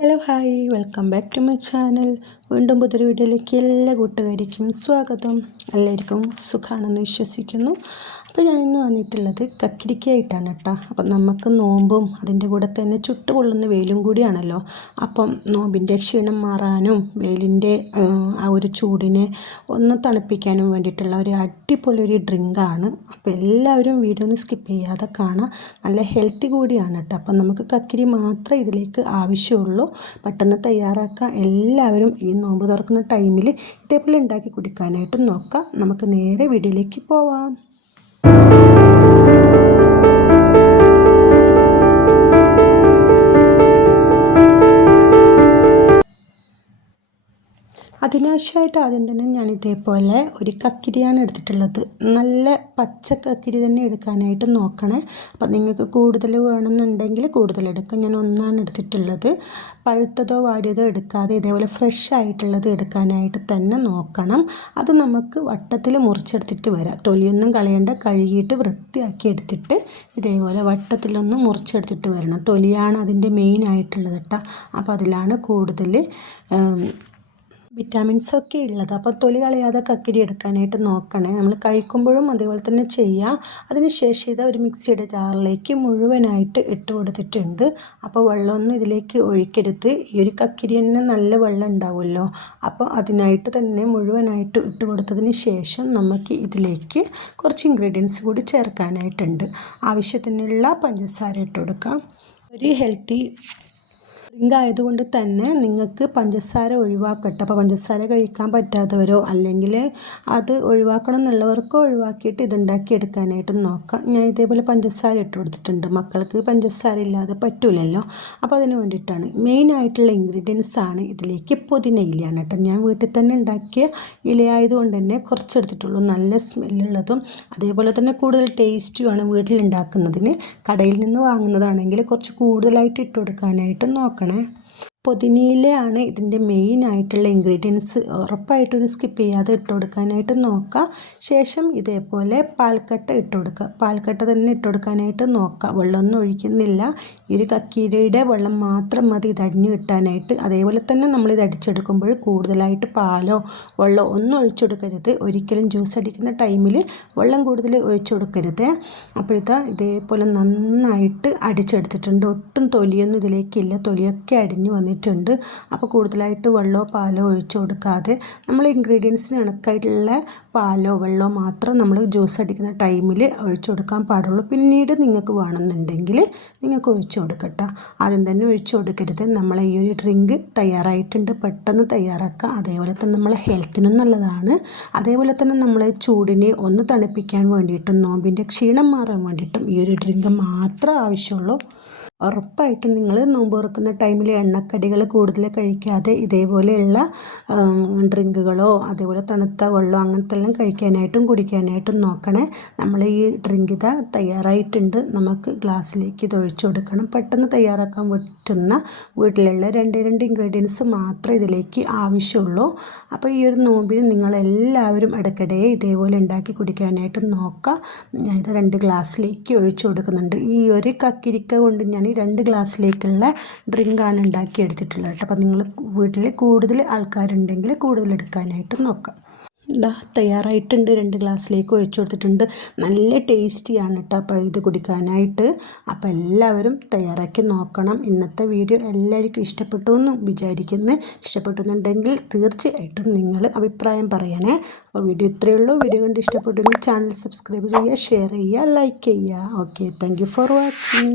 Hello hi welcome back to my channel വീണ്ടും പുതിയൊരു വീഡിയോയിലേക്ക് എല്ലാ കൂട്ടുകാരിക്കും സ്വാഗതം. എല്ലാവർക്കും സുഖമാണെന്ന് വിശ്വസിക്കുന്നു. അപ്പോൾ ഞാനിന്ന് വന്നിട്ടുള്ളത് കക്കിരിക്കായിട്ടാണ് കേട്ടോ. അപ്പം നമുക്ക് നോമ്പും അതിന്റെ കൂടെ തന്നെ ചുട്ടുപൊള്ളുന്ന വെയിലും കൂടിയാണല്ലോ. അപ്പം നോമ്പിന്റെ ക്ഷീണം മാറാനും വെയിലിന്റെ ആ ഒരു ചൂടിനെ ഒന്ന് തണുപ്പിക്കാനും വേണ്ടിയിട്ടുള്ള ഒരു അടിപൊളി ഒരു ഡ്രിങ്കാണ്. അപ്പോൾ എല്ലാവരും വീഡിയോ ഒന്ന് സ്കിപ്പ് ചെയ്യാതെ കാണാം. നല്ല ഹെൽത്തി കൂടിയാണ് കേട്ടോ. അപ്പം നമുക്ക് കക്കിരി മാത്രമേ ഇതിലേക്ക് ആവശ്യമുള്ളൂ. പെട്ടെന്ന് തയ്യാറാക്കാം എല്ലാവരും ഈ നോമ്പ് തുറക്കുന്ന ടൈമിൽ ഇതേപോലെ ഉണ്ടാക്കി കുടിക്കാനായിട്ടും നോക്കാം. നമുക്ക് നേരെ വീഡിയോയിലേക്ക് പോവാം. അതിനാവശ്യമായിട്ട് ആദ്യം തന്നെ ഞാൻ ഇതേപോലെ ഒരു കക്കിരിയാണ് എടുത്തിട്ടുള്ളത്. നല്ല പച്ച കക്കിരി തന്നെ എടുക്കാനായിട്ട് നോക്കണേ. അപ്പം നിങ്ങൾക്ക് കൂടുതൽ വേണമെന്നുണ്ടെങ്കിൽ കൂടുതൽ എടുക്കാം. ഞാൻ ഒന്നാണ് എടുത്തിട്ടുള്ളത്. പഴുത്തതോ വാടിയതോ എടുക്കാതെ ഇതേപോലെ ഫ്രഷ് ആയിട്ടുള്ളത് എടുക്കാനായിട്ട് തന്നെ നോക്കണം. അത് നമുക്ക് വട്ടത്തിൽ മുറിച്ചെടുത്തിട്ട് വരാം. തൊലിയൊന്നും കളയേണ്ട കഴുകിയിട്ട് വൃത്തിയാക്കി എടുത്തിട്ട് ഇതേപോലെ വട്ടത്തിലൊന്ന് മുറിച്ചെടുത്തിട്ട് വരണം. തൊലിയാണ് അതിന്റെ മെയിൻ ആയിട്ടുള്ളത് കേട്ടോ അപ്പോൾ അതിലാണ് കൂടുതൽ വിറ്റാമിൻസ് ഒക്കെ ഉള്ളത്. അപ്പോൾ തൊലി കളയാതെ കക്കിരി എടുക്കാനായിട്ട് നോക്കണേ. നമ്മൾ കഴിക്കുമ്പോഴും അതേപോലെ തന്നെ ചെയ്യുക അതിനുശേഷം ഇത് ഒരു മിക്സിയുടെ ജാറിലേക്ക് മുഴുവനായിട്ട് ഇട്ട് കൊടുത്തിട്ടുണ്ട്. അപ്പോൾ വെള്ളമൊന്നും ഇതിലേക്ക് ഒഴിക്കരുത്. ഈ ഒരു കക്കിരി തന്നെ നല്ല വെള്ളം ഉണ്ടാവുമല്ലോ. അപ്പോൾ അതിനായിട്ട് തന്നെ മുഴുവനായിട്ട് ഇട്ട് കൊടുത്തതിന് ശേഷം നമുക്ക് ഇതിലേക്ക് കുറച്ച് ഇൻഗ്രീഡിയൻസ് കൂടി ചേർക്കാനായിട്ടുണ്ട്. ആവശ്യത്തിനുള്ള പഞ്ചസാര ഇട്ട് കൊടുക്കാം. ഒരു ഹെൽത്തി ഡ്രിങ്ക് ആയതുകൊണ്ട് തന്നെ നിങ്ങൾക്ക് പഞ്ചസാര ഒഴിവാക്കട്ടെ. അപ്പോൾ പഞ്ചസാര കഴിക്കാൻ പറ്റാത്തവരോ അല്ലെങ്കിൽ അത് ഒഴിവാക്കണം എന്നുള്ളവർക്കോ ഒഴിവാക്കിയിട്ട് ഇതുണ്ടാക്കി എടുക്കാനായിട്ട് നോക്കാം. ഞാൻ ഇതേപോലെ പഞ്ചസാര ഇട്ട് കൊടുത്തിട്ടുണ്ട്. മക്കൾക്ക് പഞ്ചസാര ഇല്ലാതെ പറ്റൂലല്ലോ. അപ്പോൾ അതിന് വേണ്ടിയിട്ടാണ്. മെയിൻ ആയിട്ടുള്ള ഇൻഗ്രീഡിയൻസ് ആണ് ഇതിലേക്ക് പുതിന ഇലയാണ് കേട്ടോ. ഞാൻ വീട്ടിൽ തന്നെ ഉണ്ടാക്കിയ ഇലയായതുകൊണ്ട് തന്നെ കുറച്ചെടുത്തിട്ടുള്ളൂ നല്ല സ്മെല്ലുള്ളതും അതേപോലെ തന്നെ കൂടുതൽ ടേസ്റ്റുമാണ് വീട്ടിലുണ്ടാക്കുന്നതിന് കടയിൽ നിന്ന് വാങ്ങുന്നതാണെങ്കിൽ കുറച്ച് കൂടുതലായിട്ട് ഇട്ട് കൊടുക്കാനായിട്ട് നോക്കണം നോക്കണേ. പുതിനയിലയാണ് ഇതിന്റെ മെയിൻ ആയിട്ടുള്ള ഇൻഗ്രീഡിയൻസ് ഉറപ്പായിട്ടും ഇത് സ്കിപ്പ് ചെയ്യാതെ ഇട്ട് കൊടുക്കാനായിട്ട് നോക്കുക ശേഷം ഇതേപോലെ പാൽക്കട്ട ഇട്ട് കൊടുക്കുക. പാൽക്കട്ട തന്നെ ഇട്ട് കൊടുക്കാനായിട്ട് നോക്കുക വെള്ളമൊന്നും ഒഴിക്കുന്നില്ല. ഈ ഒരു കക്കീരയുടെ വെള്ളം മാത്രം മതി ഇത് അടിഞ്ഞു കിട്ടാനായിട്ട്. അതേപോലെ തന്നെ നമ്മൾ ഇത് അടിച്ചെടുക്കുമ്പോൾ കൂടുതലായിട്ട് പാലോ വെള്ളമോ ഒന്നും ഒഴിച്ചു കൊടുക്കരുത്. ഒരിക്കലും ജ്യൂസ് അടിക്കുന്ന ടൈമിൽ വെള്ളം കൂടുതൽ ഒഴിച്ചു കൊടുക്കരുത്. അപ്പോൾ ഇതാ ഇതേപോലെ നന്നായിട്ട് അടിച്ചെടുത്തിട്ടുണ്ട്. ഒട്ടും തൊലിയൊന്നും ഇതിലേക്കില്ല. തൊലിയൊക്കെ അടിഞ്ഞു വന്നിട്ട് വന്നിട്ടുണ്ട് അപ്പോൾ കൂടുതലായിട്ട് വെള്ളമോ പാലോ ഒഴിച്ചു കൊടുക്കാതെ നമ്മൾ ഇൻഗ്രീഡിയൻസിന് കണക്കായിട്ടുള്ള പാലോ വെള്ളമോ മാത്രം നമ്മൾ ജ്യൂസ് അടിക്കുന്ന ടൈമിൽ ഒഴിച്ചു കൊടുക്കാൻ പാടുള്ളൂ. പിന്നീട് നിങ്ങൾക്ക് വേണമെന്നുണ്ടെങ്കിൽ നിങ്ങൾക്ക് ഒഴിച്ചു കൊടുക്കട്ടോ. ആദ്യം തന്നെ ഒഴിച്ചു കൊടുക്കരുത്. നമ്മൾ ഈ ഒരു ഡ്രിങ്ക് തയ്യാറായിട്ടുണ്ട്. പെട്ടെന്ന് തയ്യാറാക്കുക. അതേപോലെ തന്നെ നമ്മളെ ഹെൽത്തിനും നല്ലതാണ്. അതേപോലെ തന്നെ നമ്മളെ ചൂടിനെ ഒന്ന് തണുപ്പിക്കാൻ വേണ്ടിയിട്ടും നോമ്പിന്റെ ക്ഷീണം മാറാൻ വേണ്ടിയിട്ടും ഈ ഒരു ഡ്രിങ്ക് മാത്രം ആവശ്യമുള്ളൂ. ഉറപ്പായിട്ടും നിങ്ങൾ നോമ്പ് തുറക്കുന്ന ടൈമിൽ എണ്ണക്കടികൾ കൂടുതൽ കഴിക്കാതെ ഇതേപോലെയുള്ള ഡ്രിങ്കുകളോ അതേപോലെ തണുത്ത വെള്ളമോ അങ്ങനത്തെ എല്ലാം കഴിക്കാനായിട്ടും കുടിക്കാനായിട്ടും നോക്കണേ. നമ്മൾ ഈ ഡ്രിങ്ക് ഇതാ തയ്യാറായിട്ടുണ്ട്. നമുക്ക് ഗ്ലാസ്സിലേക്ക് ഇത് ഒഴിച്ചു കൊടുക്കണം. പെട്ടെന്ന് തയ്യാറാക്കാൻ പറ്റുന്ന വീട്ടിലുള്ള രണ്ട് രണ്ട് ഇൻഗ്രീഡിയൻസ് മാത്രമേ ഇതിലേക്ക് ആവശ്യമുള്ളൂ. അപ്പോൾ ഈ ഒരു നോമ്പിന് നിങ്ങളെല്ലാവരും ഇടയ്ക്കിടെ ഇതേപോലെ ഉണ്ടാക്കി കുടിക്കാനായിട്ടും നോക്കാം. ഞാനിത് രണ്ട് ഗ്ലാസ്സിലേക്ക് ഒഴിച്ചു കൊടുക്കുന്നുണ്ട്. ഈ ഒരു കക്കിരിക്ക കൊണ്ട് ഞാൻ രണ്ട് ഗ്ലാസ്സിലേക്കുള്ള ഡ്രിങ്കാണ് ഉണ്ടാക്കി എടുത്തിട്ടുള്ളത് കേട്ടോ. അപ്പോൾ നിങ്ങൾ വീട്ടിൽ കൂടുതൽ ആൾക്കാരുണ്ടെങ്കിൽ കൂടുതൽ എടുക്കാനായിട്ട് നോക്കാം. ഇതാ തയ്യാറായിട്ടുണ്ട്. രണ്ട് ഗ്ലാസ്സിലേക്ക് ഒഴിച്ചു കൊടുത്തിട്ടുണ്ട്. നല്ല ടേസ്റ്റിയാണ് കേട്ടോ അപ്പോൾ ഇത് കുടിക്കാനായിട്ട്. അപ്പോൾ എല്ലാവരും തയ്യാറാക്കി നോക്കണം. ഇന്നത്തെ വീഡിയോ എല്ലാവർക്കും ഇഷ്ടപ്പെട്ടു എന്നും വിചാരിക്കുന്നു. ഇഷ്ടപ്പെട്ടുന്നുണ്ടെങ്കിൽ തീർച്ചയായിട്ടും നിങ്ങൾ അഭിപ്രായം പറയണേ. അപ്പോൾ വീഡിയോ ഇത്രയേ ഉള്ളൂ. വീഡിയോ കണ്ട് ഇഷ്ടപ്പെട്ടു ചാനൽ സബ്സ്ക്രൈബ് ചെയ്യുക ഷെയർ ചെയ്യുക ലൈക്ക് ചെയ്യുക. Okay thank for watching.